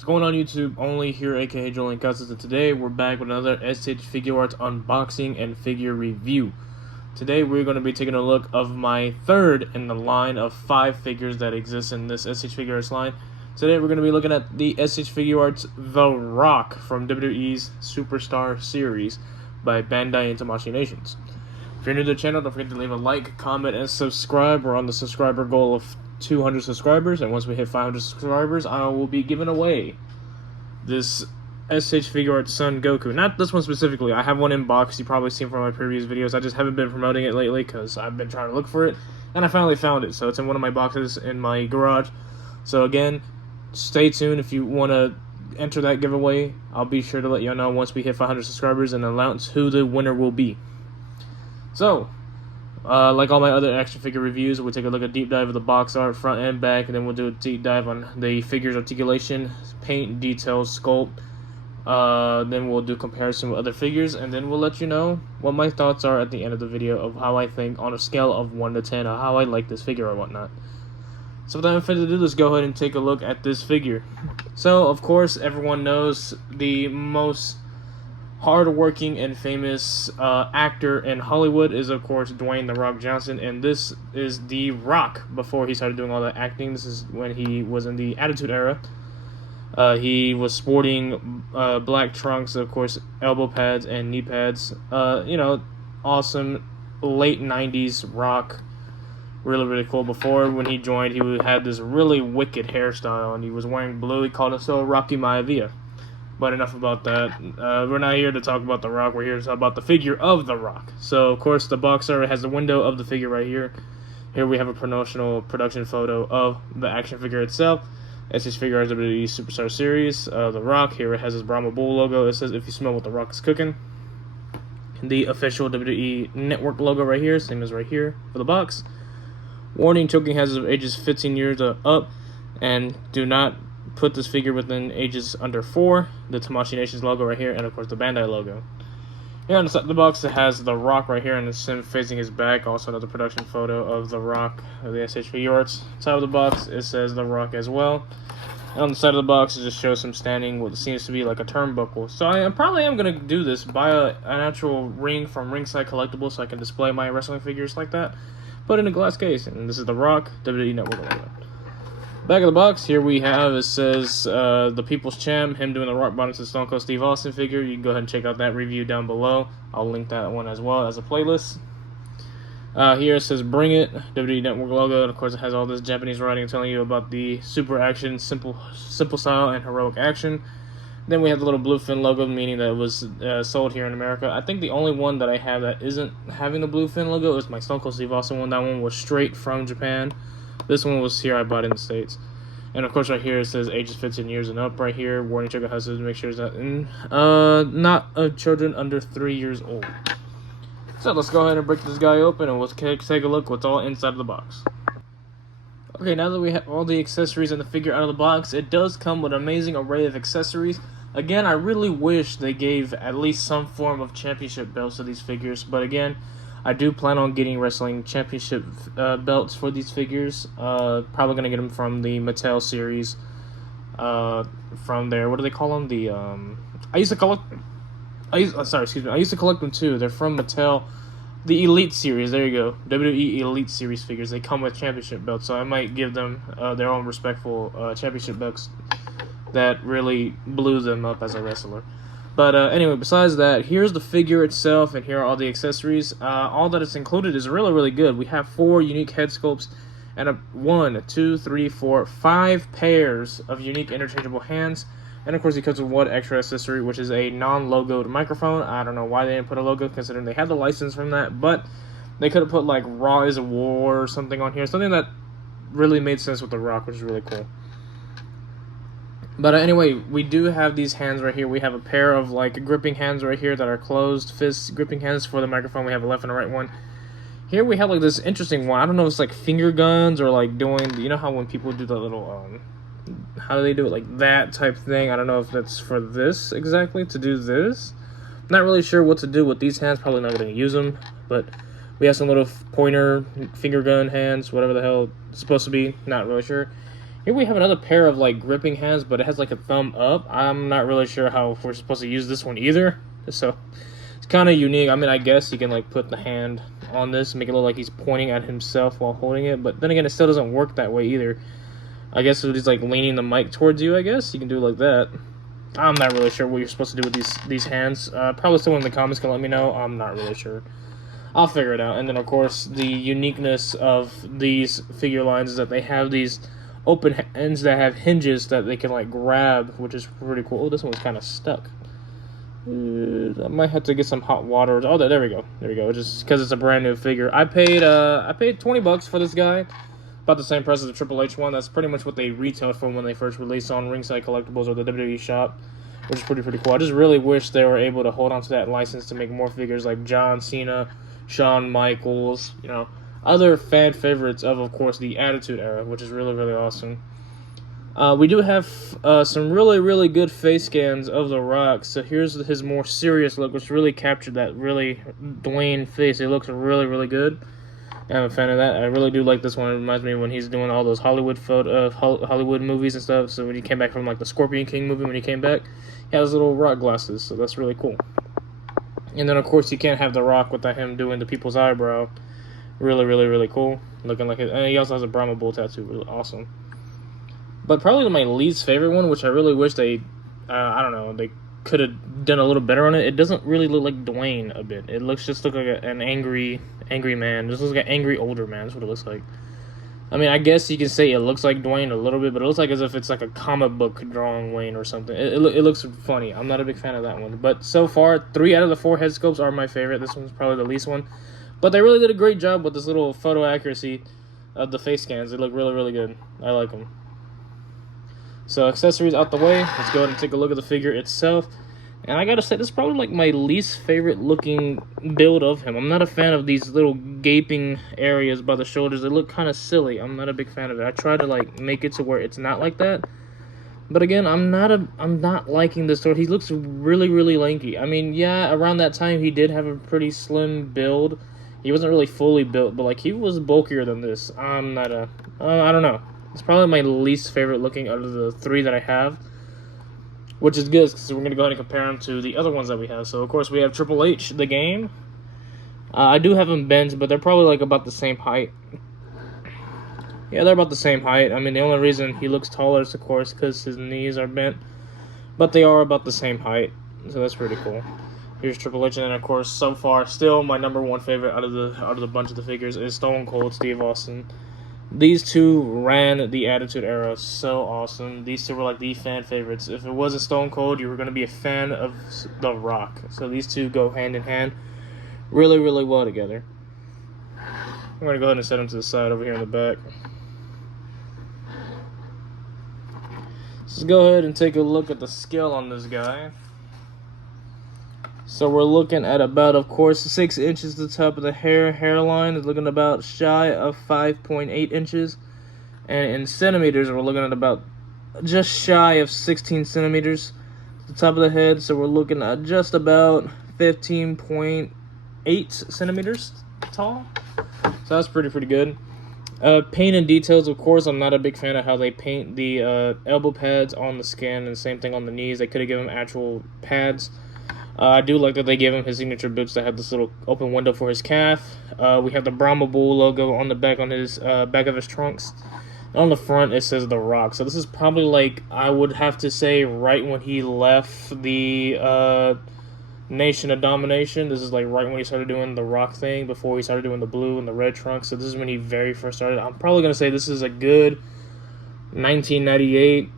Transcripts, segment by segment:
What's going on YouTube? Only here, aka Joel and Cousins, and today we're back with another SH Figuarts unboxing and figure review. Today we're going to be taking a look of my third in the line of 5 figures that exist in this SH Figuarts line. Today we're going to be looking at the SH Figuarts The Rock from WWE's Superstar Series by Bandai and Tamashii Nations. If you're new to the channel, don't forget to leave a like, comment, and subscribe. We're on the subscriber goal of 200 subscribers, and once we hit 500 subscribers, I will be giving away this SH Figuarts Son Goku. Not this one specifically. I have one in box. You've probably seen from my previous videos. I just haven't been promoting it lately because I've been trying to look for it, and I finally found it. So it's in one of my boxes in my garage. So again, stay tuned if you want to enter that giveaway. I'll be sure to let you know once we hit 500 subscribers and announce who the winner will be. So, like all my other action figure reviews, we'll take a look at deep dive of the box art, front and back, and then we'll do a deep dive on the figure's articulation, paint, details, sculpt. Then we'll do comparison with other figures, and then we'll let you know what my thoughts are at the end of the video of how I think on a scale of 1 to 10 of how I like this figure or whatnot. So without further ado, let's go ahead and take a look at this figure. So, of course, everyone knows the most hard-working and famous actor in Hollywood is, of course, Dwayne "The Rock" Johnson, and this is The Rock before he started doing all that acting. This is when he was in the Attitude Era. He was sporting black trunks, of course, elbow pads and knee pads. You know, awesome late 90s Rock. Really, really cool. Before, when he joined, he had this really wicked hairstyle, and he was wearing blue. He called himself Rocky Maivia. But enough about that. We're not here to talk about The Rock. We're here to talk about the figure of The Rock. So, of course, the box art has the window of the figure right here. Here we have a promotional production photo of the action figure itself. SH Figuarts WWE Superstar Series. The Rock. Here it has his Brahma Bull logo. It says, "If you smell what The Rock is cooking." The official WWE Network logo right here. Same as right here for the box. Warning, choking hazards of ages 15 years up. And do not put this figure within ages under 4. The Tamashii Nations logo right here, and of course the Bandai logo. Here on the side of the box, it has The Rock right here, and it's him facing his back. Also another production photo of The Rock of the SH Figuarts. Top of the box, it says The Rock as well. And on the side of the box, it just shows him standing what seems to be like a turnbuckle. So I probably am going to do this, buy an actual ring from Ringside Collectibles so I can display my wrestling figures like that. Put in a glass case, and this is The Rock, WWE Network logo. Back of the box, here we have, it says, the People's Champ, him doing the Rock Bottom to Stone Cold Steve Austin figure. You can go ahead and check out that review down below. I'll link that one as well as a playlist. Here it says, "Bring It," WWE Network logo, and of course it has all this Japanese writing telling you about the super action, simple style, and heroic action. Then we have the little bluefin logo, meaning that it was sold here in America. I think the only one that I have that isn't having the bluefin logo is my Stone Cold Steve Austin one. That one was straight from Japan. This one was here, I bought it in the States. And of course right here it says ages 15 years and up right here. Warning, trigger hazards, make sure it's not children under 3 years old. So let's go ahead and break this guy open, and we'll take a look what's all inside of the box. Okay, now that we have all the accessories and the figure out of the box, it does come with an amazing array of accessories. Again, I really wish they gave at least some form of championship belts to these figures, but again, I do plan on getting wrestling championship belts for these figures. Probably gonna get them from the Mattel series. From their, what do they call them? The I used to collect them too. They're from Mattel, the Elite series. There you go, WWE Elite series figures. They come with championship belts, so I might give them their own respectful championship belts that really blew them up as a wrestler. But anyway, besides that, here's the figure itself, and here are all the accessories. All that is included is really, really good. We have 4 unique head sculpts, and 5 pairs of unique interchangeable hands. And of course, it comes with 1 extra accessory, which is a non-logoed microphone. I don't know why they didn't put a logo, considering they had the license from that, but they could have put like Raw is a War or something on here. Something that really made sense with The Rock, which is really cool. But anyway, we do have these hands right here. We have a pair of like gripping hands right here that are closed fist gripping hands for the microphone. We have a left and a right one. Here we have like this interesting one. I don't know if it's like finger guns or like doing, you know how when people do the little, how do they do it? Like that type thing. I don't know if that's for this exactly, to do this. Not really sure what to do with these hands. Probably not going to use them. But we have some little pointer finger gun hands, whatever the hell it's supposed to be. Not really sure. Here we have another pair of like gripping hands, but it has like a thumb up. I'm not really sure how we're supposed to use this one either. So it's kind of unique. I mean, I guess you can like put the hand on this, make it look like he's pointing at himself while holding it. But then again, it still doesn't work that way either. I guess if he's like leaning the mic towards you, I guess you can do it like that. I'm not really sure what you're supposed to do with these hands. Probably someone in the comments can let me know. I'm not really sure. I'll figure it out. And then, of course, the uniqueness of these figure lines is that they have these open hands that have hinges that they can, like, grab, which is pretty cool. Oh, this one's kind of stuck. I might have to get some hot water. Oh, there we go. There we go. Just because it's a brand new figure. I paid $20 for this guy. About the same price as the Triple H one. That's pretty much what they retailed for when they first released on Ringside Collectibles or the WWE shop, which is pretty cool. I just really wish they were able to hold on to that license to make more figures like John Cena, Shawn Michaels, you know, other fan favorites of course, the Attitude Era, which is really awesome. We do have some really good face scans of The Rock. So here's his more serious look, which really captured that really Dwayne face. It looks really good. I'm a fan of that. I really do like this one. It reminds me of when he's doing all those Hollywood movies and stuff. So when he came back from like the Scorpion King movie, when he came back, he has little rock glasses. So that's really cool. And then of course you can't have The Rock without him doing the people's eyebrow. Really cool. Looking like it. And he also has a Brahma Bull tattoo. Really awesome. But probably my least favorite one, which I really wish they, I don't know, they could have done a little better on it. It doesn't really look like Dwayne a bit. It looks like an angry man. This looks like an angry older man. That's what it looks like. I mean, I guess you can say it looks like Dwayne a little bit, but it looks like as if it's like a comic book drawing Wayne or something. It looks funny. I'm not a big fan of that one. But so far, 3 out of the 4 head sculpts are my favorite. This one's probably the least one. But they really did a great job with this little photo accuracy of the face scans. They look really good. I like them. So accessories out the way, let's go ahead and take a look at the figure itself. And I gotta say, this is probably like my least favorite looking build of him. I'm not a fan of these little gaping areas by the shoulders. They look kind of silly. I'm not a big fan of it. I try to like make it to where it's not like that. But again, I'm not liking this sword. He looks really lanky. I mean, yeah, around that time he did have a pretty slim build. He wasn't really fully built, but like he was bulkier than this. I'm not a, I don't know. It's probably my least favorite looking out of the 3 that I have, which is good because we're going to go ahead and compare them to the other ones that we have. So, of course, we have Triple H, the game. I do have them bent, but they're probably like about the same height. Yeah, they're about the same height. I mean, the only reason he looks taller is, of course, because his knees are bent, but they are about the same height, so that's pretty cool. Here's Triple H, and then, of course, so far, still my #1 favorite out of the bunch of the figures is Stone Cold Steve Austin. These two ran the Attitude Era so awesome. These two were like the fan favorites. If it wasn't Stone Cold, you were going to be a fan of The Rock. So these two go hand in hand really well together. I'm going to go ahead and set them to the side over here in the back. Let's go ahead and take a look at the scale on this guy. So we're looking at about, of course, 6 inches to the top of the hairline. Is looking about shy of 5.8 inches. And in centimeters, we're looking at about just shy of 16 centimeters to the top of the head. So we're looking at just about 15.8 centimeters tall. So that's pretty good. Paint and details, of course, I'm not a big fan of how they paint the elbow pads on the skin, and same thing on the knees. They could have given him actual pads. I do like that they gave him his signature boots that have this little open window for his calf. We have the Brahma Bull logo on the back on his back of his trunks. And on the front, it says The Rock. So this is probably like, I would have to say, right when he left the Nation of Domination. This is like right when he started doing the Rock thing, before he started doing the blue and the red trunks. So this is when he very first started. I'm probably going to say this is a good 1998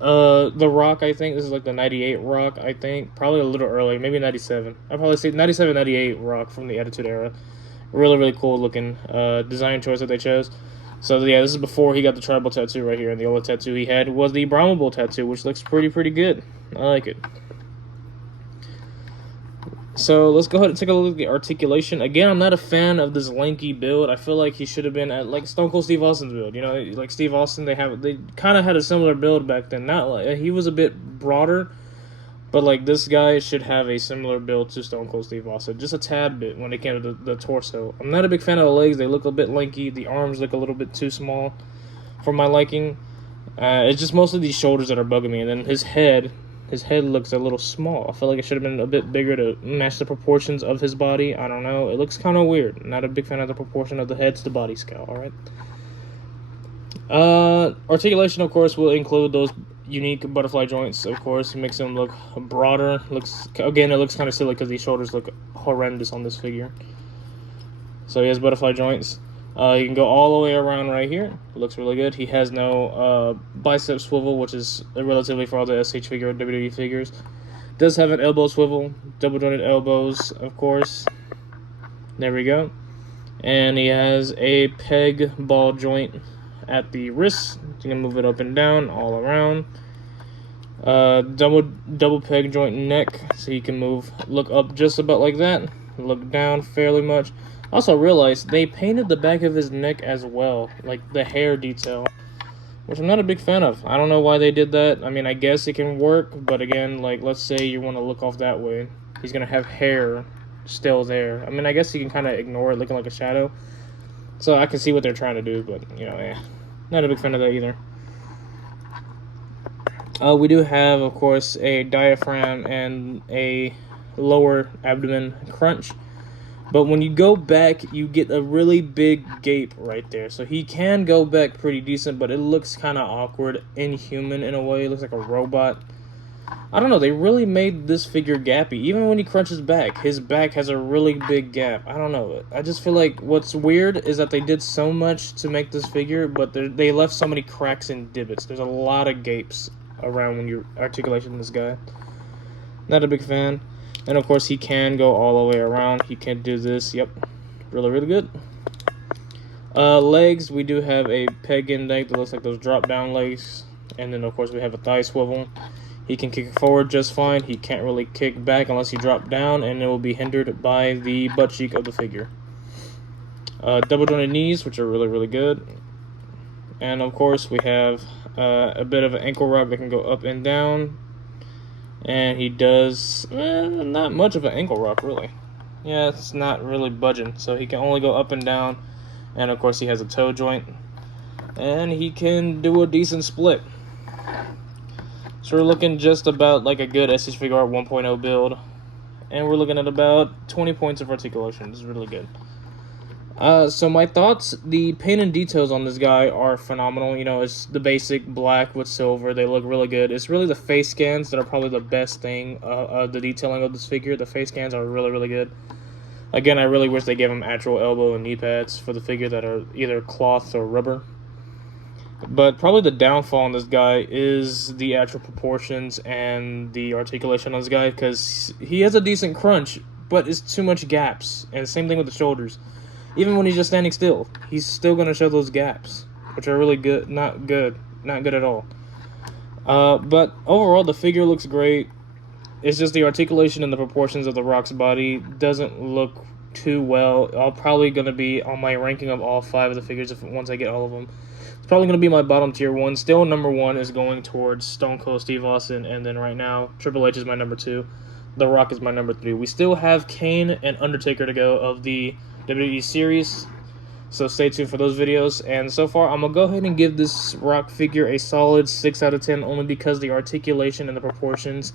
The Rock, I think. This is like the 98 Rock, I think. Probably a little earlier, maybe 97. I'd probably say 97, 98 Rock from the Attitude Era. Really cool looking design choice that they chose. So yeah, this is before he got the tribal tattoo right here. And the only tattoo he had was the Brahma Bull tattoo, which looks pretty good. I like it. So let's go ahead and take a look at the articulation. Again, I'm not a fan of this lanky build. I feel like he should have been at like Stone Cold Steve Austin's build. You know, like Steve Austin, they kind of had a similar build back then. Not like he was a bit broader, but like this guy should have a similar build to Stone Cold Steve Austin, just a tad bit when it came to the torso. I'm not a big fan of the legs. They look a bit lanky. The arms look a little bit too small for my liking. It's just mostly these shoulders that are bugging me, and then his head looks a little small. I feel like it should have been a bit bigger to match the proportions of his body. I don't know. It looks kind of weird. Not a big fan of the proportion of the head to the body scale. All right. Articulation, of course, will include those unique butterfly joints. Of course, it makes them look broader. It looks kind of silly because these shoulders look horrendous on this figure. So he has butterfly joints. You can go all the way around right here. It looks really good. He has no bicep swivel, which is relatively for all the SH figure or WWE figures. Does have an elbow swivel, double jointed elbows, of course. There we go. And he has a peg ball joint at the wrist. You can move it up and down all around. Double peg joint neck, so you can look up just about like that, look down fairly much. Also realized they painted the back of his neck as well, like the hair detail, which I'm not a big fan of. I don't know why they did that. I mean, I guess it can work, but again, like, let's say you want to look off that way. He's going to have hair still there. I mean, I guess you can kind of ignore it looking like a shadow. So I can see what they're trying to do, but, you know, not a big fan of that either. We do have, of course, a diaphragm and a lower abdomen crunch. But when you go back, you get a really big gape right there. So he can go back pretty decent, but it looks kind of awkward, inhuman in a way. It looks like a robot. I don't know, they really made this figure gappy. Even when he crunches back, his back has a really big gap. I don't know. I just feel like what's weird is that they did so much to make this figure, but they left so many cracks and divots. There's a lot of gapes around when you're articulating this guy. Not a big fan. And of course, he can go all the way around. He can do this. Yep. Really, really good. Legs, we do have a peg in leg that looks like those drop down legs. And then, of course, we have a thigh swivel. He can kick forward just fine. He can't really kick back unless you drop down, and it will be hindered by the butt cheek of the figure. Double jointed knees, which are really, really good. And of course, we have a bit of an ankle rock that can go up and down. And he does not much of an ankle rock, really. Yeah, it's not really budging. So he can only go up and down. And of course, he has a toe joint. And he can do a decent split. So we're looking just about like a good SH Figuart 1.0 build. And we're looking at about 20 points of articulation. This is really good. So my thoughts, the paint and details on this guy are phenomenal. You know, it's the basic black with silver. They look really good. It's really the face scans that are probably the best thing, the detailing of this figure. The face scans are really, really good. Again, I really wish they gave him actual elbow and knee pads for the figure that are either cloth or rubber. But probably the downfall on this guy is the actual proportions and the articulation on this guy, because he has a decent crunch, but it's too much gaps. And same thing with the shoulders. Even when he's just standing still, he's still going to show those gaps, which are really good, not good at all. But overall, the figure looks great. It's just the articulation and the proportions of the Rock's body doesn't look too well. I'm probably going to be on my ranking of all 5 of the figures once I get all of them. It's probably going to be my bottom tier 1. Still, number 1 is going towards Stone Cold Steve Austin, and then right now, Triple H is my number 2. The Rock is my number 3. We still have Kane and Undertaker to go of the WWE series, so stay tuned for those videos. And so far, I'm gonna go ahead and give this Rock figure a solid 6 out of 10, only because the articulation and the proportions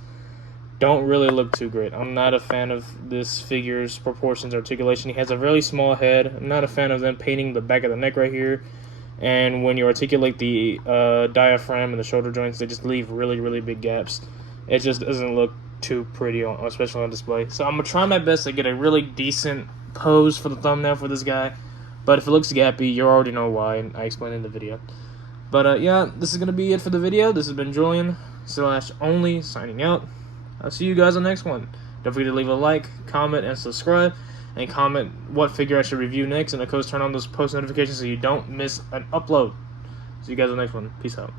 don't really look too great. I'm not a fan of this figure's proportions, articulation. He has a really small head. I'm not a fan of them painting the back of the neck right here, and when you articulate the diaphragm and the shoulder joints, they just leave really, really big gaps. It just doesn't look too pretty, especially on display. So I'm gonna try my best to get a really decent pose for the thumbnail for this guy, but if it looks gappy, you already know why, and I explained in the video. But yeah, this is gonna be it for the video. This has been Julian/only signing out. I'll see you guys on the next one. Don't forget to leave a like, comment, and subscribe, and comment what figure I should review next, and of course turn on those post notifications so you don't miss an upload. See you guys on the next one. Peace out.